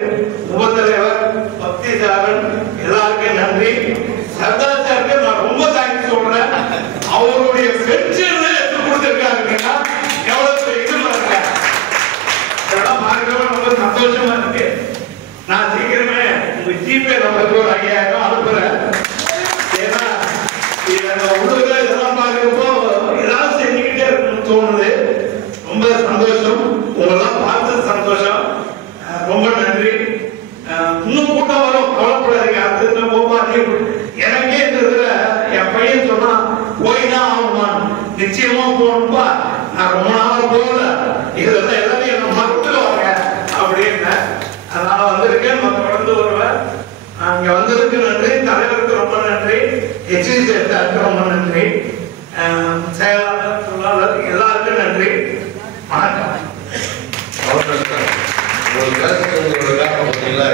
உபதலைவர் பக்தி சாரன் எல்லாருக்கும் நன்றி. சர்தார் சாருக்கு நான் ரொம்ப தேங்க்ஸ் சொல்றேன். அவருடைய பென்ஷன் எடுத்து கொடுத்துருக்காங்கன்னா எவ்வளவு இது பாருங்க. இதெல்லாம் பார்க்கவே ரொம்ப சந்தோஷமா இருக்கு. நான் சீக்கிரமே உங்க ஜிபே நம்பருக்கு